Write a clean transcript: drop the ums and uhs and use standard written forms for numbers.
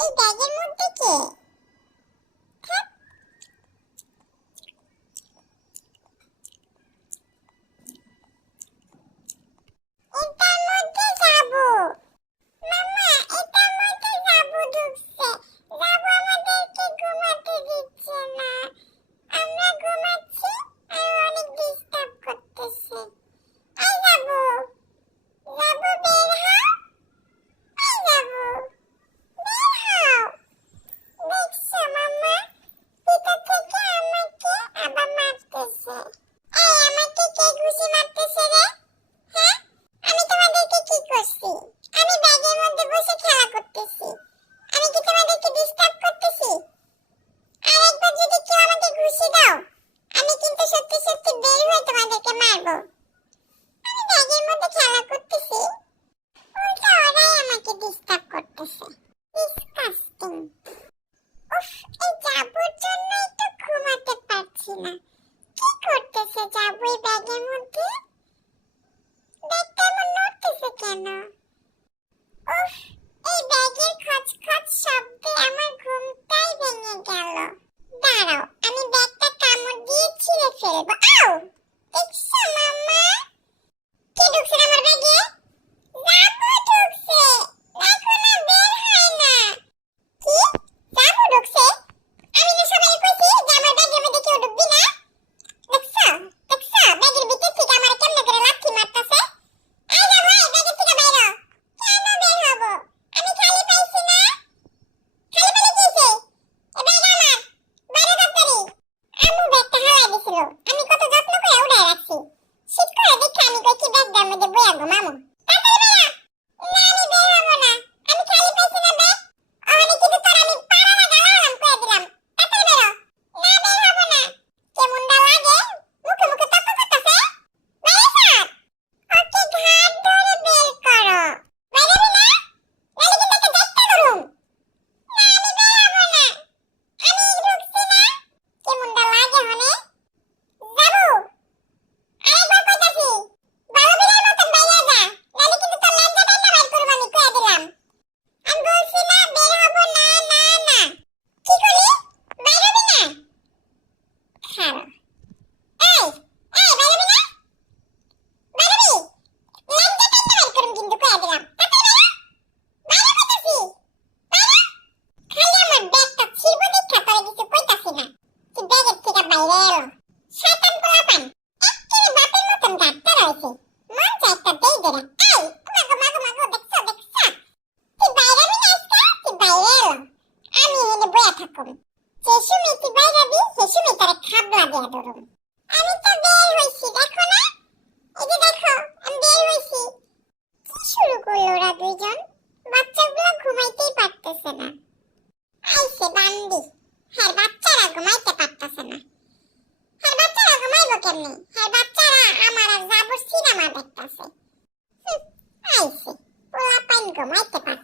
এই ব্যাগের মধ্যে কে? এটার মধ্যে যাবো। মামা, এটার মধ্যে যাবো ঢুকছে। যাবো, আমাদেরকে ঘুমাতে দিচ্ছে না। আমরা ঘুমাচ্ছি আর অনেক ডিস্টার্ব করতেছে। এই যাবো, যাবো, বের হও। এই যাবো, বের হও। দেখছো মামা, ভিতর থেকে আমাকে আবার মারতেছে। এই, আমাকে কে ঘুষি মারতেছে রে? হ্যাঁ, আমি তোমাদেরকে কি করছি? আমি ব্যাগের মধ্যে বসে খেলা করতেছি। আমি কি তোমাদেরকে ডিস্টার্ব করতেছি? আর একবার যদি কেউ আমাকে ঘুষি দাও, আমি কিন্তু সত্যি সত্যি বের হয়ে তোমাদেরকে মারবো। আমি ব্যাগের মধ্যে খেলা করতেছি, উল্টা ওরাই আমাকে ডিস্টার্ব করতেছে। ডিসকাস্টিং। উফ, এই জাবুর জন্যই তো ঘুমাতে পারছি না। কি করতেছে জাবু এই ব্যাগের মধ্যে? ব্যাগটা এমন নড়তেছে কেন? উফ, এই ব্যাগের খচখচ শব্দে আমার ঘুমটাই ভেঙে গেল। দাঁড়াও, আমি ব্যাগটা কামড় দিয়ে ছিঁড়ে ফেলবো। আউ! দেখছো মাম্মা? কি ঢুকছে আমার ব্যাগে? জাবু ঢুকছে। দেখো না, বের হয় না। কি? জাবু ঢুকছে? আমি তো সবাই কইছি যে আমার ব্যাগের মধ্যে কেউ ঢুকবি না। দেখছো? দেখছো? ব্যাগের ভিতর থেকে আমার কেমনে করে লাথি মারতাছে। এই যাবো, এই ব্যাগের থেকে বাইর হ। কেন বের হবো? আমি খালি পাইছি না। খালি পেলে কি হইছে? এ ব্যাগ আমার। বাইরে তাড়াতাড়ি। আম্মু ব্যাগটা হারাই দিছিল। আমি কত যত্ন করে উড়াই রাখছি। শীত করে দেখে আমি কই কি ব্যাগটার মধ্যে বইয়া ঘুমামু। তাড়াতাড়ি বের হ। না, আমি বের হবো না। আমি খালি পাইছি না ব্যাগ। ওখানে কিন্তু তোর আমি পাড়া না গালাম কয়ে দিলাম। তাড়াতাড়ি বের হ। না, বের হবো না। কেমনটা লাগে? মুখে মুখে তক্ক করতেছে। বাইরে থাক। ওকে ঘাট ধরে বের করো। বাইরে হবি না? নাহলে কিন্তু একটা যাইতা ধরুম। না, আমি বের হবো না। আমি ঢুকছি না। কেমনটা লাগে হনে? যাবো। আরেকবার কইতাছি। ভালো বিড়াল মতন বাইরে যা। নাহলে কিন্তু তোর ল্যাঞ্জা টাইনা বাইর করব আমি কয়ে দিলাম। আমি বলছি না বের হবো না, না, না। কি করি? বাইরে হবি না? খারাপ। এই, এই বাইরে হবি না? বাইরে হবি? ল্যাঞ্জা টাইনা বাইর করব কিন্তু কয়ে দিলাম। তাড়াতাড়ি বাইরে হ। বাইরে কইতাছি। বাইরে। খালি আমার ব্যাগটা ছিড়বো দেখা তোরে কিছু কইতাছি না। তুই ব্যাগের থেকে বাইরে এলো। শয়তান পোলাপান। এক্কেরে বাপের মতন গাঁটটা রয়েছে। মন চায় একটা দেই দেরা। এই, মাগো মাগো মাগো, দেখছো দেখছো? তুই বাইরে হবি না আজকে? তুই বাইরে এলো। আমি এখানে বইয়া থাকুম। যে সময় তুই বাইরে হবি, সে সময় তোরে খাবলা দিয়া ধরুম। আমি তো বের হইছি, দেখো না? এই যে দেখো, আমি বের হইছি। কি শুরু করলো ওরা দুইজন? বাচ্চাগুলো ঘুমাইতেই পারতেছে না। আইছে বান্দি। হ্যাঁ, বাচ্চারা ঘুমাইতে পারতেছে না। হ্যাঁ, বাচ্চারা ঘুমাইবো কেমনে? হ্যাঁ, বাচ্চারা আমার আর জাবুর সিনেমা দেখতাছে। আইছে, পোলাপাইন ঘুমাইতে পারতেছে